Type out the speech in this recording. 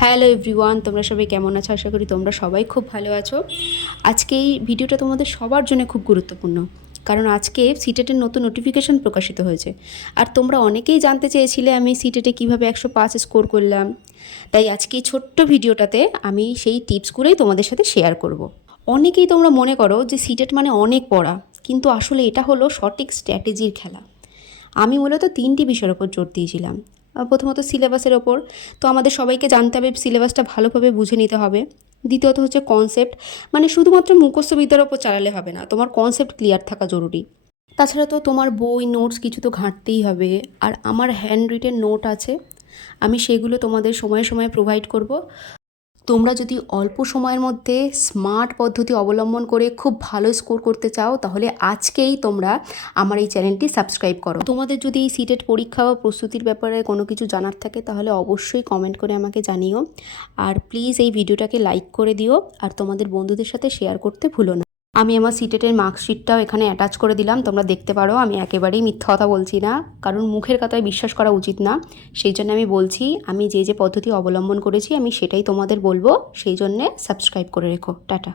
Hello everyone, তোমরা সবাই কেমন আছো? আশা করি তোমরা সবাই খুব ভালো আছো। আজকে এই ভিডিওটা তোমাদের সবার জন্য খুব গুরুত্বপূর্ণ, কারণ আজকে সিটেটের নতুন নোটিফিকেশন প্রকাশিত হয়েছে। আর তোমরা অনেকেই জানতে চেয়েছিলে আমি সিটেটে কীভাবে 105 স্কোর করলাম। তাই আজকে এই ছোট্ট ভিডিওটাতে আমি সেই টিপসগুলোই তোমাদের সাথে শেয়ার করব। অনেকেই তোমরা মনে করো যে সিটেট মানে অনেক পড়া, কিন্তু আসলে এটা হলো সঠিক স্ট্র্যাটেজির খেলা। আমি মূলত 3টি বিষয়ের ওপর জোর দিয়েছিলাম। প্রথমত সিলেবাসের ওপর, তো আমাদের সবাইকে জানতে হবে, সিলেবাসটা ভালোভাবে বুঝে নিতে হবে। দ্বিতীয়ত হচ্ছে কনসেপ্ট, মানে শুধুমাত্র মুখস্থ বিদ্যার ওপর চালালে হবে না, তোমার কনসেপ্ট ক্লিয়ার থাকা জরুরি। তাছাড়া তো তোমার বই নোটস কিছু তো ঘাঁটতেই হবে। আর আমার হ্যান্ড রিটেন নোট আছে, আমি সেগুলো তোমাদের সময়ে সময়ে প্রোভাইড করব। তোমরা যদি অল্প সময়ের মধ্যে স্মার্ট পদ্ধতি অবলম্বন করে খুব ভালো স্কোর করতে চাও, তাহলে আজকেই তোমরা আমার এই চ্যানেলটি সাবস্ক্রাইব করো। তোমাদের যদি এই সিটেট পরীক্ষা বা প্রস্তুতির ব্যাপারে কোনো কিছু জানার থাকে, তাহলে অবশ্যই কমেন্ট করে আমাকে জানিও। আর প্লিজ এই ভিডিওটাকে লাইক করে দিও, আর তোমাদের বন্ধুদের সাথে শেয়ার করতে ভুলো না। আমি আমার সিটেটের মার্কশিটটাও এখানে অ্যাটাচ করে দিলাম, তোমরা দেখতে পারো। আমি একেবারেই মিথ্যা কথা বলছি না, কারণ মুখের কথায় বিশ্বাস করা উচিত না। সেই জন্য আমি বলছি, আমি যে যে পদ্ধতি অবলম্বন করেছি আমি সেটাই তোমাদের বলবো। সেই জন্যে সাবস্ক্রাইব করে রেখো। টাটা।